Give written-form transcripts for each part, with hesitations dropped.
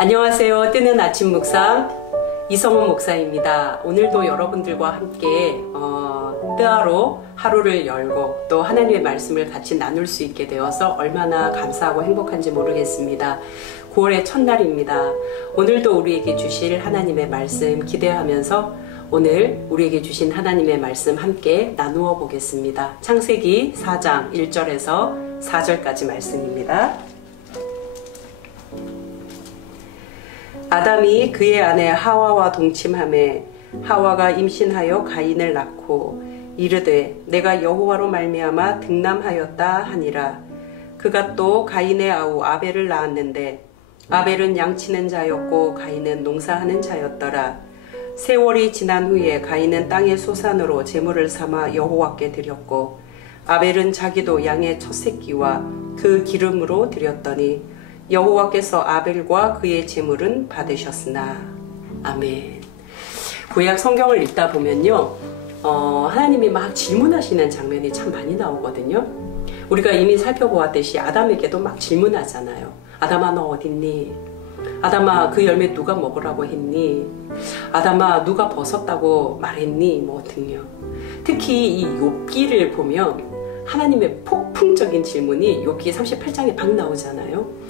안녕하세요. 뜨는 아침 묵상 이성훈 목사입니다. 오늘도 여러분들과 함께 뜨아로 하루를 열고 또 하나님의 말씀을 같이 나눌 수 있게 되어서 얼마나 감사하고 행복한지 모르겠습니다. 9월의 첫날입니다. 오늘도 우리에게 주실 하나님의 말씀 기대하면서 오늘 우리에게 주신 하나님의 말씀 함께 나누어 보겠습니다. 창세기 4장 1절에서 4절까지 말씀입니다. 아담이 그의 아내 하와와 동침하매 하와가 임신하여 가인을 낳고 이르되 내가 여호와로 말미암아 등남하였다 하니라. 그가 또 가인의 아우 아벨을 낳았는데 아벨은 양치는 자였고 가인은 농사하는 자였더라. 세월이 지난 후에 가인은 땅의 소산으로 제물을 삼아 여호와께 드렸고 아벨은 자기도 양의 첫 새끼와 그 기름으로 드렸더니 여호와께서 아벨과 그의 제물은 받으셨으나. 아멘. 구약 성경을 읽다 보면요, 하나님이 막 질문하시는 장면이 참 많이 나오거든요. 우리가 이미 살펴보았듯이 아담에게도 막 질문하잖아요. 아담아 너 어딨니? 아담아 그 열매 누가 먹으라고 했니? 아담아 누가 벗었다고 말했니? 뭐 등요. 특히 이 욥기를 보면 하나님의 폭풍적인 질문이 욥기 38장에 막 나오잖아요.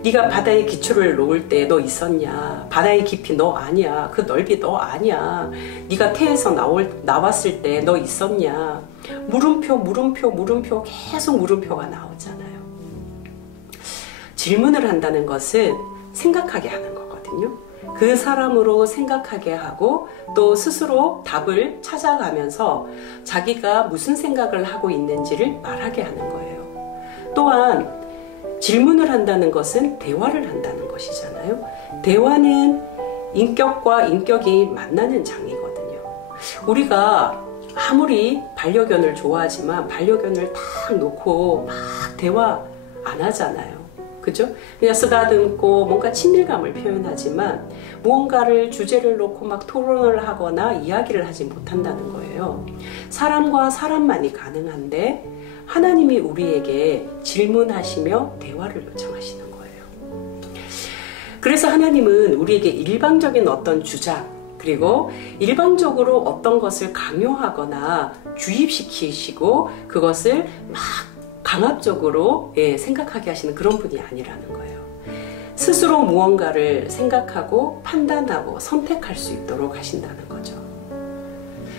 네가 바다의 기초를 놓을 때 너 있었냐? 바다의 깊이 너 아니야. 그 넓이 너 아니야. 네가 태에서 나왔을 때 너 있었냐? 물음표 계속 물음표가 나오잖아요. 질문을 한다는 것은 생각하게 하는 거거든요. 그 사람으로 생각하게 하고 또 스스로 답을 찾아가면서 자기가 무슨 생각을 하고 있는지를 말하게 하는 거예요. 또한 질문을 한다는 것은 대화를 한다는 것이잖아요. 대화는 인격과 인격이 만나는 장이거든요. 우리가 아무리 반려견을 좋아하지만 반려견을 딱 놓고 막 대화 안 하잖아요. 그죠? 그냥 쓰다듬고 뭔가 친밀감을 표현하지만 무언가를 주제를 놓고 막 토론을 하거나 이야기를 하지 못한다는 거예요. 사람과 사람만이 가능한데 하나님이 우리에게 질문하시며 대화를 요청하시는 거예요. 그래서 하나님은 우리에게 일방적인 어떤 주장, 그리고 일방적으로 어떤 것을 강요하거나 주입시키시고 그것을 막 강압적으로 생각하게 하시는 그런 분이 아니라는 거예요. 스스로 무언가를 생각하고 판단하고 선택할 수 있도록 하신다는 거죠.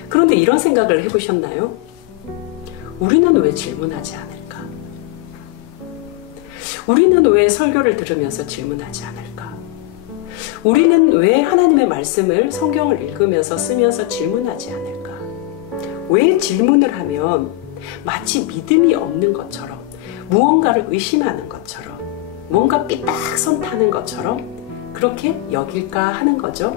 그런데 이런 생각을 해보셨나요? 우리는 왜 질문하지 않을까? 우리는 왜 설교를 들으면서 질문하지 않을까? 우리는 왜 하나님의 말씀을 성경을 읽으면서 쓰면서 질문하지 않을까? 왜 질문을 하면 마치 믿음이 없는 것처럼, 무언가를 의심하는 것처럼, 뭔가 삐딱선 타는 것처럼 그렇게 여길까 하는 거죠.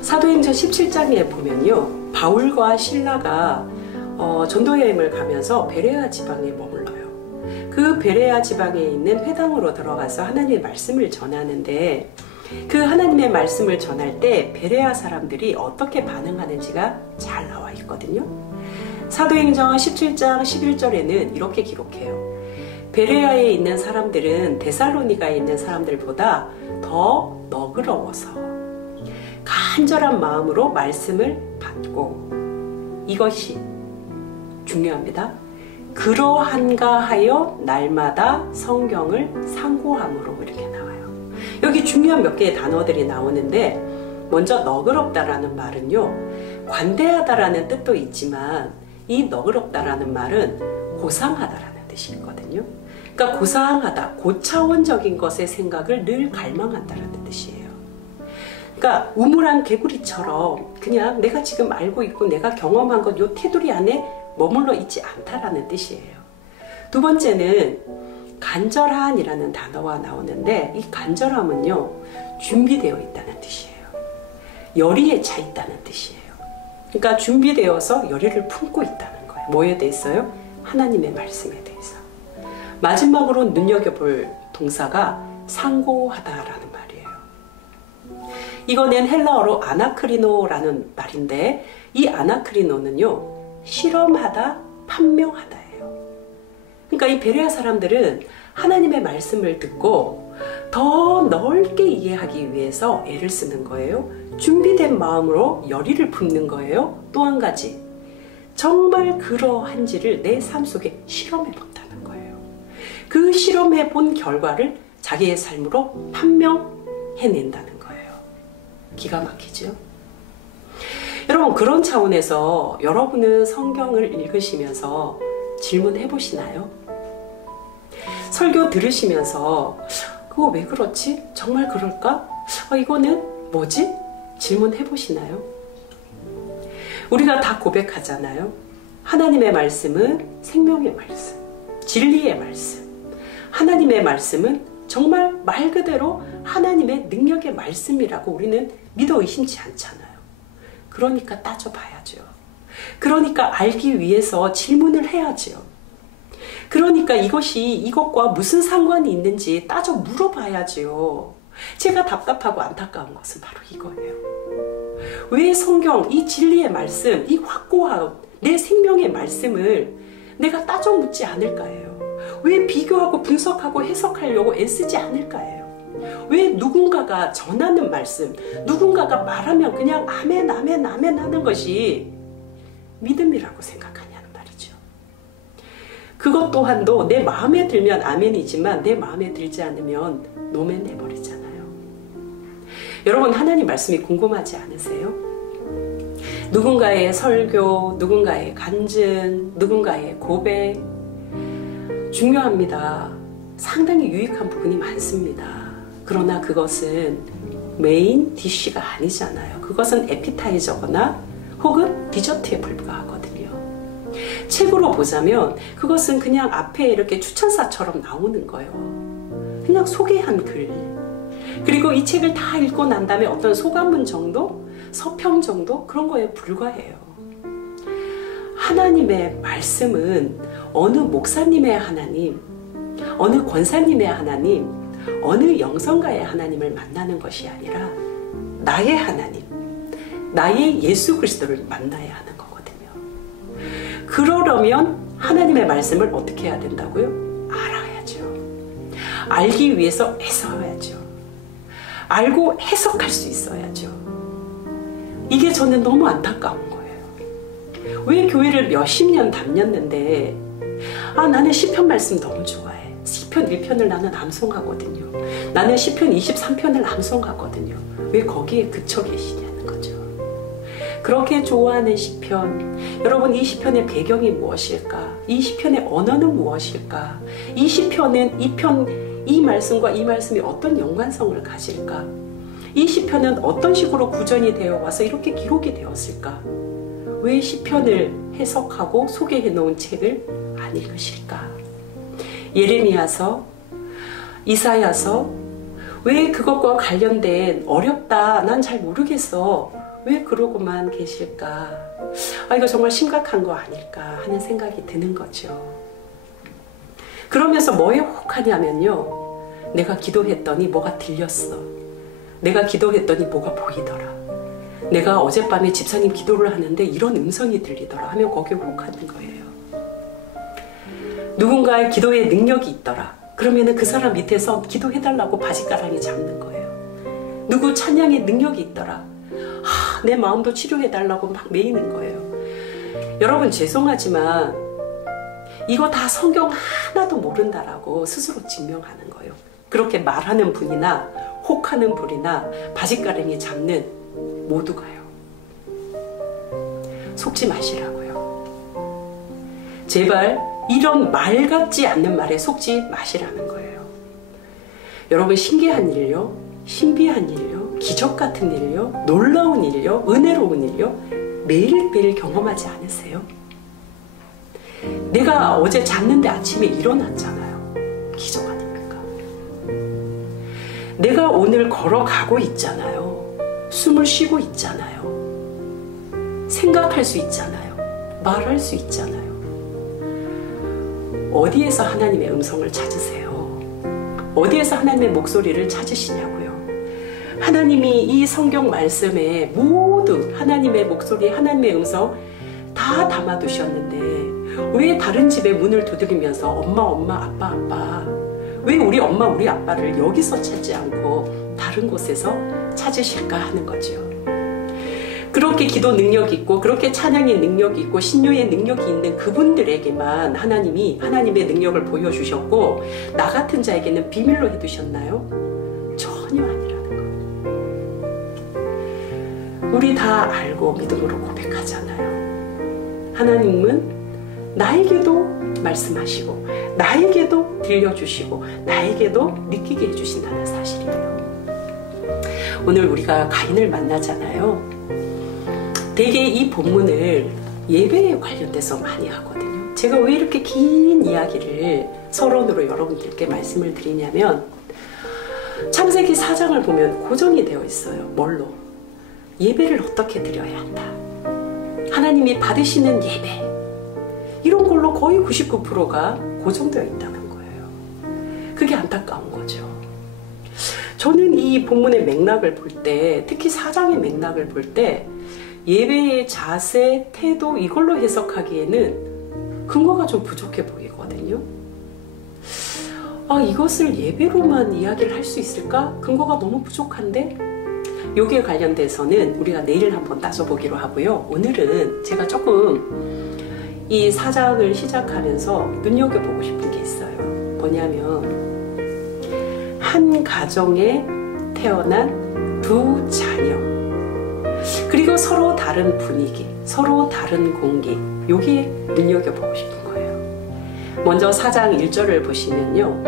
사도행전 17장에 보면요, 바울과 실라가 전도여행을 가면서 베레아 지방에 머물러요. 그 베레아 지방에 있는 회당으로 들어가서 하나님의 말씀을 전하는데 그 하나님의 말씀을 전할 때 베레아 사람들이 어떻게 반응하는지가 잘 나와 있거든요. 사도행전 17장 11절에는 이렇게 기록해요. 베레아에 있는 사람들은 데살로니가에 있는 사람들보다 더 너그러워서 간절한 마음으로 말씀을 받고, 이것이 중요합니다. 그러한가 하여 날마다 성경을 상고함으로 이렇게 나와요. 여기 중요한 몇 개의 단어들이 나오는데, 먼저 너그럽다라는 말은요, 관대하다라는 뜻도 있지만 이 너그럽다라는 말은 고상하다라는 뜻이 있거든요. 그러니까 고상하다, 고차원적인 것의 생각을 늘 갈망한다라는 뜻이에요. 그러니까 우물안 개구리처럼 그냥 내가 지금 알고 있고 내가 경험한 것 요 테두리 안에 머물러 있지 않다라는 뜻이에요. 두 번째는 간절한이라는 단어가 나오는데 이 간절함은요, 준비되어 있다는 뜻이에요. 열의에 차 있다는 뜻이에요. 그러니까 준비되어서 열의를 품고 있다는 거예요. 뭐에 대해서요? 하나님의 말씀에 대해서. 마지막으로 눈여겨볼 동사가 상고하다라는 말이에요. 이거는 헬라어로 아나크리노라는 말인데 이 아나크리노는요, 실험하다, 판명하다예요. 그러니까 이 베레아 사람들은 하나님의 말씀을 듣고 더 넓게 이해하기 위해서 애를 쓰는 거예요. 준비된 마음으로 열의를 품는 거예요. 또 한 가지, 정말 그러한지를 내 삶 속에 실험해 본다는 거예요. 그 실험해 본 결과를 자기의 삶으로 판명해낸다는 거예요. 기가 막히죠? 여러분, 그런 차원에서 여러분은 성경을 읽으시면서 질문해 보시나요? 설교 들으시면서 그거 왜 그렇지? 정말 그럴까? 이거는 뭐지? 질문해 보시나요? 우리가 다 고백하잖아요. 하나님의 말씀은 생명의 말씀, 진리의 말씀. 하나님의 말씀은 정말 말 그대로 하나님의 능력의 말씀이라고 우리는 믿어 의심치 않잖아요. 그러니까 따져봐야죠. 그러니까 알기 위해서 질문을 해야죠. 그러니까 이것과 무슨 상관이 있는지 따져 물어봐야죠. 제가 답답하고 안타까운 것은 바로 이거예요. 왜 성경, 이 진리의 말씀, 이 확고한 내 생명의 말씀을 내가 따져 묻지 않을까요? 왜 비교하고 분석하고 해석하려고 애쓰지 않을까요? 왜 누군가가 전하는 말씀, 누군가가 말하면 그냥 아멘, 아멘, 아멘 하는 것이 믿음이라고 생각하냐는 말이죠. 그것 또한도 내 마음에 들면 아멘이지만 내 마음에 들지 않으면 노멘 해버리잖아요. 여러분, 하나님 말씀이 궁금하지 않으세요? 누군가의 설교, 누군가의 간증, 누군가의 고백, 중요합니다. 상당히 유익한 부분이 많습니다. 그러나 그것은 메인 디쉬가 아니잖아요. 그것은 에피타이저거나 혹은 디저트에 불과하거든요. 책으로 보자면 그것은 그냥 앞에 이렇게 추천사처럼 나오는 거예요. 그냥 소개한 글. 그리고 이 책을 다 읽고 난 다음에 어떤 소감문 정도, 서평 정도, 그런 거에 불과해요. 하나님의 말씀은 어느 목사님의 하나님, 어느 권사님의 하나님, 어느 영성가의 하나님을 만나는 것이 아니라 나의 하나님, 나의 예수 그리스도를 만나야 하는 거거든요. 그러려면 하나님의 말씀을 어떻게 해야 된다고요? 알아야죠. 알기 위해서 애써야죠. 알고 해석할 수 있어야죠. 이게 저는 너무 안타까운 거예요. 왜 교회를 몇십 년 다녔는데 나는 시편 말씀 너무 좋아해. 시편 1편을 나는 암송하거든요. 나는 시편 23편을 암송하거든요. 왜 거기에 그쳐 계시냐는 거죠. 그렇게 좋아하는 시편, 여러분, 이 시편의 배경이 무엇일까? 이 시편의 언어는 무엇일까? 이 시편은 이 말씀과 이 말씀이 어떤 연관성을 가질까? 이 시편은 어떤 식으로 구전이 되어 와서 이렇게 기록이 되었을까? 왜 시편을 해석하고 소개해 놓은 책을 안 읽으실까? 예레미야서, 이사야서, 왜 그것과 관련된 어렵다, 난 잘 모르겠어, 왜 그러고만 계실까? 이거 정말 심각한 거 아닐까 하는 생각이 드는 거죠. 그러면서 뭐에 혹하냐면요, 내가 기도했더니 뭐가 들렸어, 내가 기도했더니 뭐가 보이더라, 내가 어젯밤에 집사님 기도를 하는데 이런 음성이 들리더라 하면 거기에 혹하는 거예요. 누군가의 기도에 능력이 있더라 그러면 그 사람 밑에서 기도해달라고 바짓가랑이 잡는 거예요. 누구 찬양에 능력이 있더라, 내 마음도 치료해달라고 막 메이는 거예요. 여러분, 죄송하지만 이거 다 성경 하나도 모른다라고 스스로 증명하는 거예요. 그렇게 말하는 분이나 혹하는 분이나 바짓가랑이 잡는 모두가요. 속지 마시라고요. 제발 이런 말 같지 않는 말에 속지 마시라는 거예요. 여러분, 신기한 일요, 신비한 일요, 기적 같은 일요, 놀라운 일요, 은혜로운 일요 매일매일 경험하지 않으세요? 내가 어제 잤는데 아침에 일어났잖아요. 기적 아닙니까? 내가 오늘 걸어가고 있잖아요. 숨을 쉬고 있잖아요. 생각할 수 있잖아요. 말할 수 있잖아요. 어디에서 하나님의 음성을 찾으세요? 어디에서 하나님의 목소리를 찾으시냐고요? 하나님이 이 성경 말씀에 모두 하나님의 목소리, 하나님의 음성 다 담아두셨는데 왜 다른 집에 문을 두드리면서 엄마, 아빠 왜 우리 엄마 우리 아빠를 여기서 찾지 않고 다른 곳에서 찾으실까 하는 거죠. 그렇게 기도 능력이 있고 그렇게 찬양의 능력이 있고 신유의 능력이 있는 그분들에게만 하나님이 하나님의 능력을 보여주셨고 나 같은 자에게는 비밀로 해두셨나요? 전혀 아니라는 거. 우리 다 알고 믿음으로 고백하잖아요. 하나님은 나에게도 말씀하시고 나에게도 들려주시고 나에게도 느끼게 해주신다는 사실이에요. 오늘 우리가 가인을 만나잖아요. 되게 이 본문을 예배에 관련돼서 많이 하거든요. 제가 왜 이렇게 긴 이야기를 서론으로 여러분들께 말씀을 드리냐면 창세기 4장을 보면 고정이 되어 있어요. 뭘로? 예배를 어떻게 드려야 한다. 하나님이 받으시는 예배. 이런 걸로 거의 99%가 고정되어 있다는 거예요. 그게 안타까운 거죠. 저는 이 본문의 맥락을 볼 때, 특히 4장의 맥락을 볼 때 예배의 자세, 태도 이걸로 해석하기에는 근거가 좀 부족해 보이거든요. 이것을 예배로만 이야기를 할 수 있을까? 근거가 너무 부족한데? 여기에 관련돼서는 우리가 내일 한번 따져보기로 하고요. 오늘은 제가 조금 이 4장을 시작하면서 눈여겨보고 싶은 게 있어요. 뭐냐면 한 가정에 태어난 두 자녀 그리고 서로 다른 분위기, 서로 다른 공기 여기에 눈여겨보고 싶은 거예요. 먼저 4장 1절을 보시면요.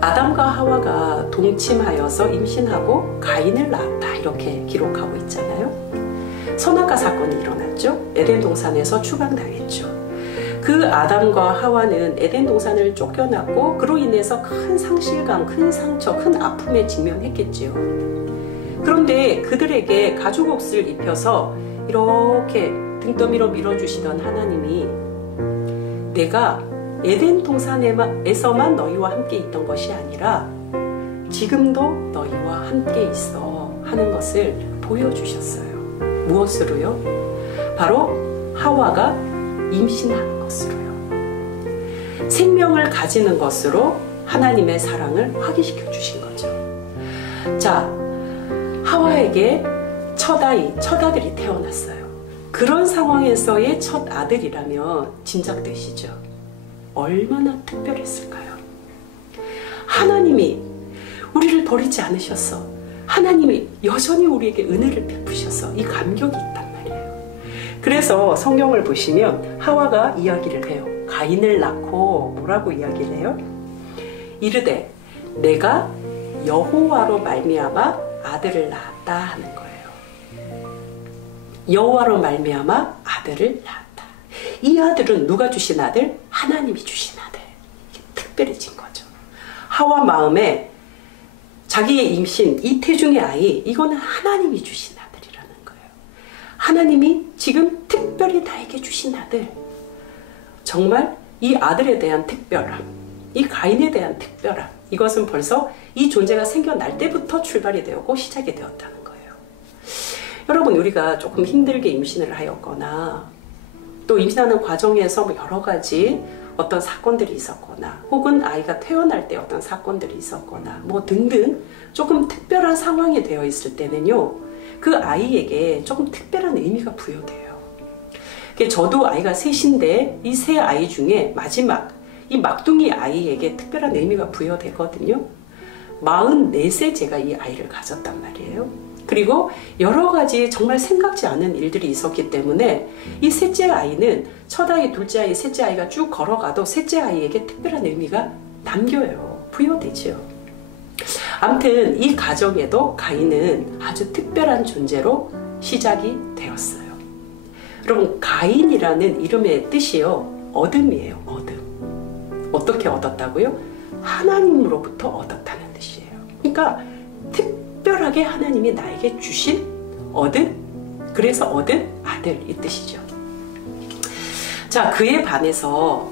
아담과 하와가 동침하여서 임신하고 가인을 낳았다 이렇게 기록하고 있잖아요. 선악과 사건이 일어났죠. 에덴 동산에서 추방당했죠. 그 아담과 하와는 에덴 동산을 쫓겨났고 그로 인해서 큰 상실감, 큰 상처, 큰 아픔에 직면했겠지요. 그런데 그들에게 가죽 옷을 입혀서 이렇게 등더미로 밀어주시던 하나님이 내가 에덴 동산에서만 너희와 함께 있던 것이 아니라 지금도 너희와 함께 있어 하는 것을 보여주셨어요. 무엇으로요? 바로 하와가 임신하는 것으로요. 생명을 가지는 것으로 하나님의 사랑을 확인시켜 주신 거죠. 자, 하와에게 첫 아들이 태어났어요. 그런 상황에서의 첫 아들이라면 짐작되시죠? 얼마나 특별했을까요? 하나님이 우리를 버리지 않으셨어. 하나님이 여전히 우리에게 은혜를 베푸셔서 이 감격이 있단 말이에요. 그래서 성경을 보시면 하와가 이야기를 해요. 가인을 낳고 뭐라고 이야기를 해요? 이르되 내가 여호와로 말미암아 아들을 낳았다 하는 거예요. 여호와로 말미암아 아들을 낳았다. 이 아들은 누가 주신 아들? 하나님이 주신 아들. 이게 특별해진 거죠. 하와 마음에 자기의 임신, 이 태중의 아이, 이거는 하나님이 주신 아들이라는 거예요. 하나님이 지금 특별히 나에게 주신 아들. 정말 이 아들에 대한 특별함, 이 가인에 대한 특별함, 이것은 벌써 이 존재가 생겨날 때부터 출발이 되었고 시작이 되었다는 거예요. 여러분, 우리가 조금 힘들게 임신을 하였거나 또 임신하는 과정에서 여러 가지 어떤 사건들이 있었거나 혹은 아이가 태어날 때 어떤 사건들이 있었거나 뭐 등등 조금 특별한 상황이 되어 있을 때는요, 그 아이에게 조금 특별한 의미가 부여돼요. 저도 아이가 셋인데 이 세 아이 중에 마지막 이 막둥이 아이에게 특별한 의미가 부여되거든요. 44세 제가 이 아이를 가졌단 말이에요. 그리고 여러 가지 정말 생각지 않은 일들이 있었기 때문에 이 셋째 아이는 첫 아이, 둘째 아이, 셋째 아이가 쭉 걸어가도 셋째 아이에게 특별한 의미가 남겨요. 부여되죠. 아무튼 이 가정에도 가인은 아주 특별한 존재로 시작이 되었어요. 여러분, 가인이라는 이름의 뜻이요, 어둠이에요. 어둠. 어떻게 얻었다고요? 하나님으로부터 얻었다는 뜻이에요. 그러니까 특별하게 하나님이 나에게 주신 얻은, 그래서 얻은 아들, 이 뜻이죠. 자, 그에 반해서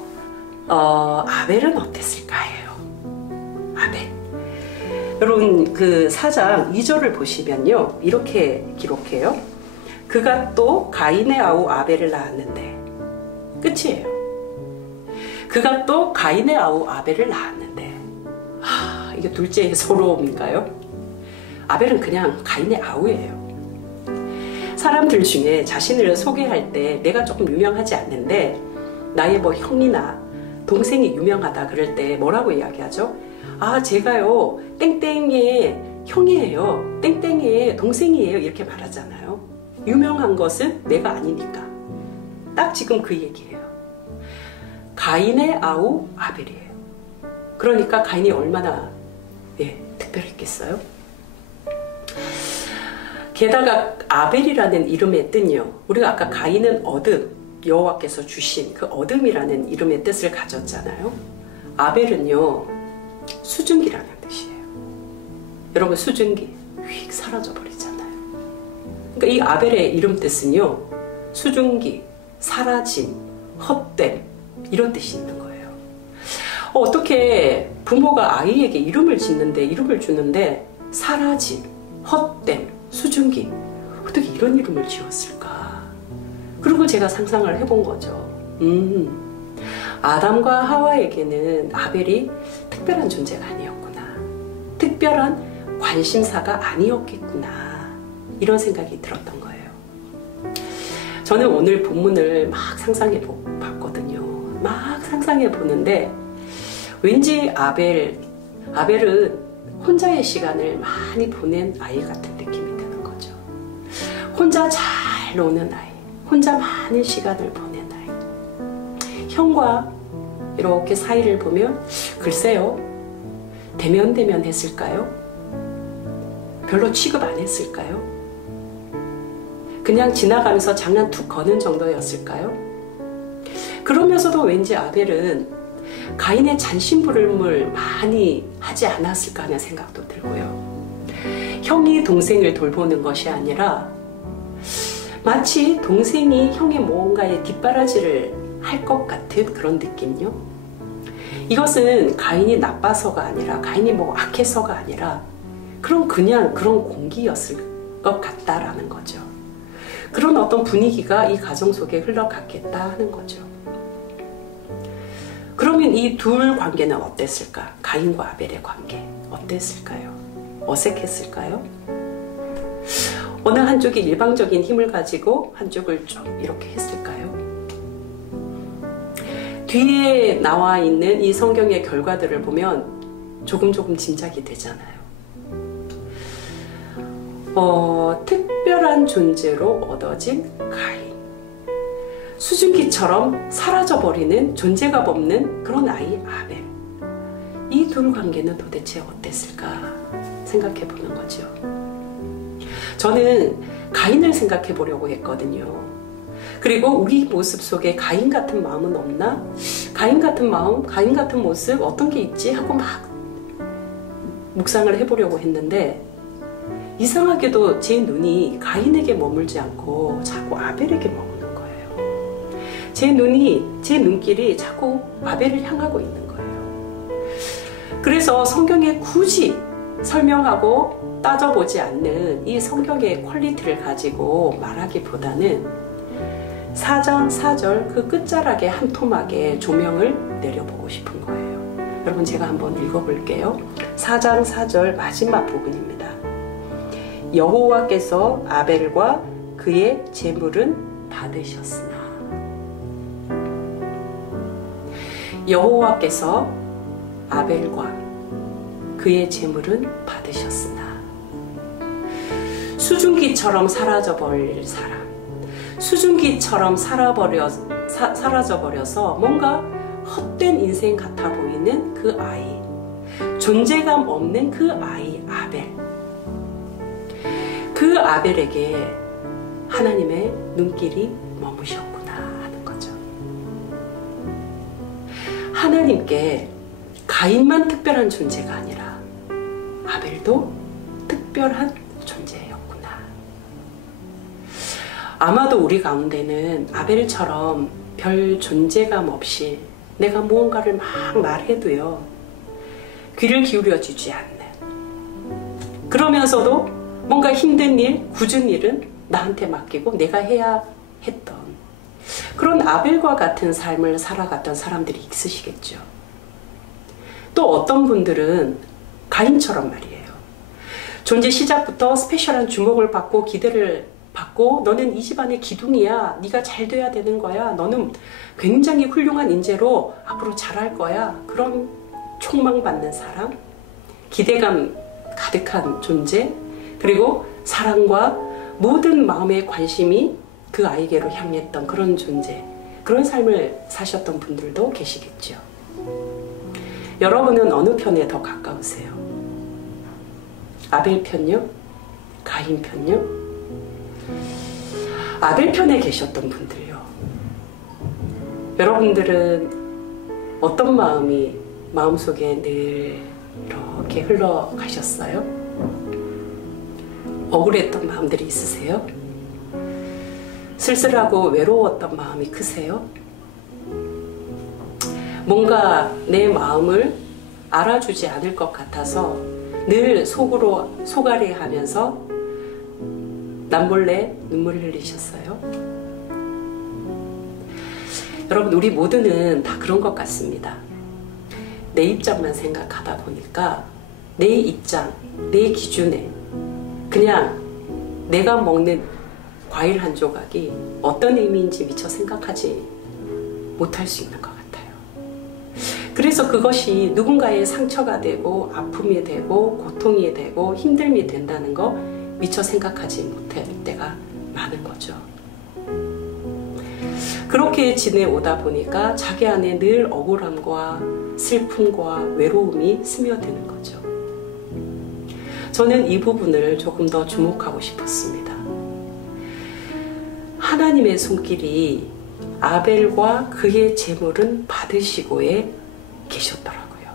아벨은 어땠을까요? 아벨. 여러분, 그 4장 2절을 보시면요, 이렇게 기록해요. 그가 또 가인의 아우 아벨을 낳았는데, 끝이에요. 그가 또 가인의 아우 아벨을 낳았는데, 이게 둘째의 서러움인가요? 아벨은 그냥 가인의 아우예요. 사람들 중에 자신을 소개할 때 내가 조금 유명하지 않는데 나의 뭐 형이나 동생이 유명하다 그럴 때 뭐라고 이야기하죠? 아, 제가요 땡땡이의 형이에요, 땡땡이의 동생이에요, 이렇게 말하잖아요. 유명한 것은 내가 아니니까. 딱 지금 그 얘기예요. 가인의 아우 아벨이에요. 그러니까 가인이 얼마나 특별했겠어요? 게다가 아벨이라는 이름의 뜻요, 우리가 아까 가인은 어둠, 여호와께서 주신 그 어둠이라는 이름의 뜻을 가졌잖아요. 아벨은요 수증기라는 뜻이에요. 여러분, 수증기 휙 사라져 버리잖아요. 그러니까 이 아벨의 이름 뜻은요 수증기, 사라짐, 헛됨, 이런 뜻이 있는 거예요. 어떻게 부모가 아이에게 이름을 주는데 사라짐, 헛됨, 수증기, 어떻게 이런 이름을 지었을까? 그리고 제가 상상을 해본 거죠. 아담과 하와에게는 아벨이 특별한 존재가 아니었구나, 특별한 관심사가 아니었겠구나, 이런 생각이 들었던 거예요. 저는 오늘 본문을 막 상상해 봤거든요. 막 상상해 보는데 왠지 아벨은 혼자의 시간을 많이 보낸 아이 같은 느낌이 드는 거죠. 혼자 잘 노는 아이, 혼자 많은 시간을 보낸 아이. 형과 이렇게 사이를 보면 글쎄요, 대면대면 했을까요? 별로 취급 안 했을까요? 그냥 지나가면서 장난 툭 거는 정도였을까요? 그러면서도 왠지 아벨은 가인의 잔심부름을 많이 하지 않았을까 하는 생각도 들고요. 형이 동생을 돌보는 것이 아니라 마치 동생이 형의 뭔가에 뒷바라지를 할 것 같은 그런 느낌요. 이것은 가인이 나빠서가 아니라, 가인이 뭐 악해서가 아니라 그냥 그런 공기였을 것 같다라는 거죠. 그런 어떤 분위기가 이 가정 속에 흘러갔겠다 하는 거죠. 그러면 이 둘 관계는 어땠을까? 가인과 아벨의 관계 어땠을까요? 어색했을까요? 어느 한쪽이 일방적인 힘을 가지고 한쪽을 좀 이렇게 했을까요? 뒤에 나와 있는 이 성경의 결과들을 보면 조금 짐작이 되잖아요. 특별한 존재로 얻어진 가인, 수증기처럼 사라져버리는 존재가 없는 그런 아이 아벨. 이 둘 관계는 도대체 어땠을까 생각해 보는 거죠. 저는 가인을 생각해 보려고 했거든요. 그리고 우리 모습 속에 가인 같은 마음은 없나? 가인 같은 마음, 가인 같은 모습 어떤 게 있지? 하고 막 묵상을 해보려고 했는데 이상하게도 제 눈이 가인에게 머물지 않고 자꾸 아벨에게 머무는 거예요. 제 눈길이 자꾸 아벨을 향하고 있는 거예요. 그래서 성경에 굳이 설명하고 따져보지 않는 이 성경의 퀄리티를 가지고 말하기보다는 4장 4절 그 끝자락에 한 토막에 조명을 내려보고 싶은 거예요. 여러분, 제가 한번 읽어볼게요. 4장 4절 마지막 부분입니다. 여호와께서 아벨과 그의 제물은 받으셨으나. 여호와께서 아벨과 그의 제물은 받으셨으나. 수증기처럼 사라져버릴 사람, 수증기처럼 사라져버려서 뭔가 헛된 인생 같아 보이는 그 아이, 존재감 없는 그 아이 아벨. 그 아벨에게 하나님의 눈길이 머무셨구나 하는 거죠. 하나님께 가인만 특별한 존재가 아니라 아벨도 특별한 존재였구나. 아마도 우리 가운데는 아벨처럼 별 존재감 없이 내가 무언가를 막 말해도요, 귀를 기울여 주지 않는, 그러면서도 뭔가 힘든 일, 굳은 일은 나한테 맡기고 내가 해야 했던 그런 아벨과 같은 삶을 살아갔던 사람들이 있으시겠죠. 또 어떤 분들은 가인처럼 말이에요. 존재 시작부터 스페셜한 주목을 받고 기대를 받고 너는 이 집안의 기둥이야. 네가 잘 돼야 되는 거야. 너는 굉장히 훌륭한 인재로 앞으로 잘할 거야. 그런 촉망받는 사람, 기대감 가득한 존재, 그리고 사랑과 모든 마음의 관심이 그 아이에게로 향했던 그런 존재, 그런 삶을 사셨던 분들도 계시겠죠. 여러분은 어느 편에 더 가까우세요? 아벨 편요? 가인 편요? 아벨 편에 계셨던 분들요. 여러분들은 어떤 마음이 마음속에 늘 이렇게 흘러가셨어요? 억울했던 마음들이 있으세요? 쓸쓸하고 외로웠던 마음이 크세요? 뭔가 내 마음을 알아주지 않을 것 같아서 늘 속으로 속앓이하면서 남몰래 눈물을 흘리셨어요? 여러분, 우리 모두는 다 그런 것 같습니다. 내 입장만 생각하다 보니까 내 입장, 내 기준에 그냥 내가 먹는 과일 한 조각이 어떤 의미인지 미처 생각하지 못할 수 있는 것 같아요. 그래서 그것이 누군가의 상처가 되고 아픔이 되고 고통이 되고 힘듦이 된다는 거 미처 생각하지 못할 때가 많은 거죠. 그렇게 지내오다 보니까 자기 안에 늘 억울함과 슬픔과 외로움이 스며드는 거죠. 저는 이 부분을 조금 더 주목하고 싶었습니다. 하나님의 손길이 아벨과 그의 제물은 받으시고에 계셨더라고요.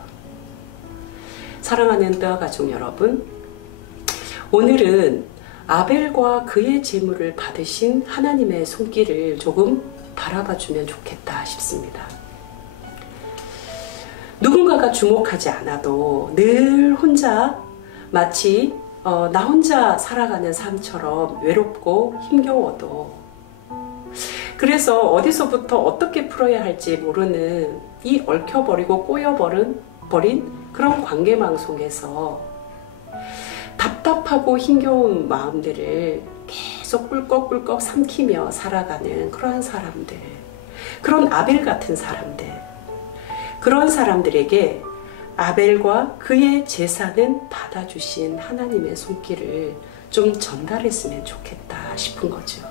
사랑하는 뜨아 가족 여러분, 오늘은 아벨과 그의 제물을 받으신 하나님의 손길을 조금 바라봐 주면 좋겠다 싶습니다. 누군가가 주목하지 않아도 늘 혼자 마치 나 혼자 살아가는 삶처럼 외롭고 힘겨워도, 그래서 어디서부터 어떻게 풀어야 할지 모르는 이 얽혀버리고 꼬여버린 그런 관계망 속에서 답답하고 힘겨운 마음들을 계속 꿀꺽꿀꺽 삼키며 살아가는 그런 사람들, 그런 아벨 같은 사람들, 그런 사람들에게 아벨과 그의 제사는 받아주신 하나님의 손길을 좀 전달했으면 좋겠다 싶은 거죠.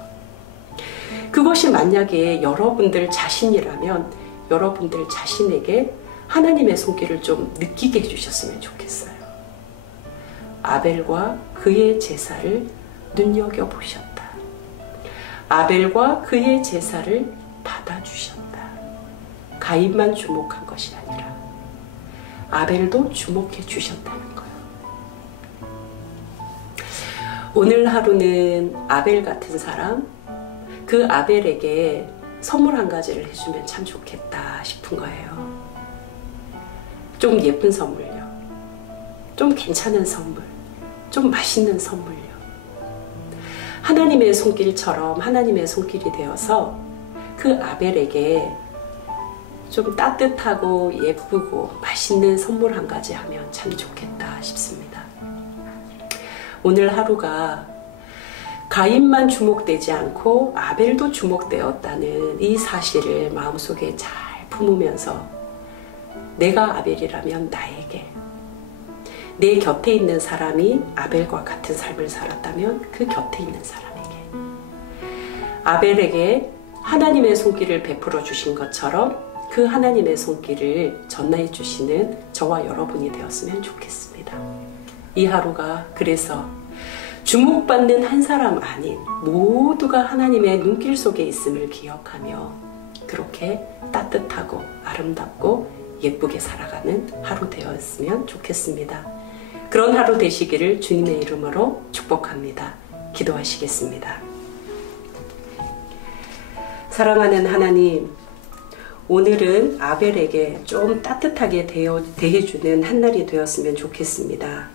그것이 만약에 여러분들 자신이라면 여러분들 자신에게 하나님의 손길을 좀 느끼게 해주셨으면 좋겠어요. 아벨과 그의 제사를 눈여겨보셨다. 아벨과 그의 제사를 받아주셨다. 가인만 주목한 것이 아니라 아벨도 주목해 주셨다는 거예요. 오늘 하루는 아벨 같은 사람, 그 아벨에게 선물 한 가지를 해주면 참 좋겠다 싶은 거예요. 좀 예쁜 선물요. 좀 괜찮은 선물. 좀 맛있는 선물요. 하나님의 손길처럼 하나님의 손길이 되어서 그 아벨에게 좀 따뜻하고 예쁘고 맛있는 선물 한 가지 하면 참 좋겠다 싶습니다. 오늘 하루가 가인만 주목되지 않고 아벨도 주목되었다는 이 사실을 마음속에 잘 품으면서 내가 아벨이라면 나에게, 내 곁에 있는 사람이 아벨과 같은 삶을 살았다면 그 곁에 있는 사람에게, 아벨에게 하나님의 손길을 베풀어 주신 것처럼 그 하나님의 손길을 전하해 주시는 저와 여러분이 되었으면 좋겠습니다. 이 하루가 그래서 주목받는 한 사람 아닌 모두가 하나님의 눈길 속에 있음을 기억하며 그렇게 따뜻하고 아름답고 예쁘게 살아가는 하루 되었으면 좋겠습니다. 그런 하루 되시기를 주님의 이름으로 축복합니다. 기도하시겠습니다. 사랑하는 하나님, 오늘은 아벨에게 좀 따뜻하게 대해주는 한날이 되었으면 좋겠습니다.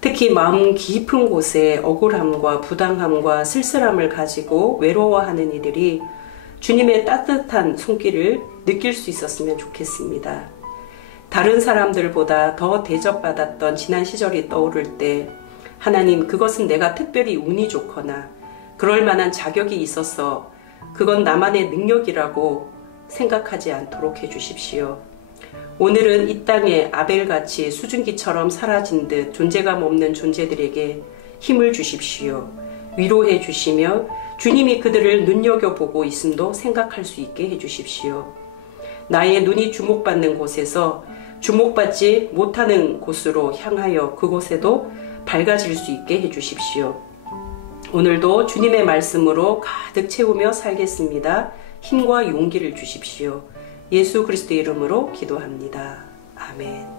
특히 마음 깊은 곳에 억울함과 부당함과 쓸쓸함을 가지고 외로워하는 이들이 주님의 따뜻한 손길을 느낄 수 있었으면 좋겠습니다. 다른 사람들보다 더 대접받았던 지난 시절이 떠오를 때 하나님, 그것은 내가 특별히 운이 좋거나 그럴 만한 자격이 있어서 그건 나만의 능력이라고 생각하지 않도록 해주십시오. 오늘은 이 땅에 아벨같이 수증기처럼 사라진 듯 존재감 없는 존재들에게 힘을 주십시오. 위로해 주시며 주님이 그들을 눈여겨보고 있음도 생각할 수 있게 해주십시오. 나의 눈이 주목받는 곳에서 주목받지 못하는 곳으로 향하여 그곳에도 밝아질 수 있게 해주십시오. 오늘도 주님의 말씀으로 가득 채우며 살겠습니다. 힘과 용기를 주십시오. 예수 그리스도의 이름으로 기도합니다. 아멘.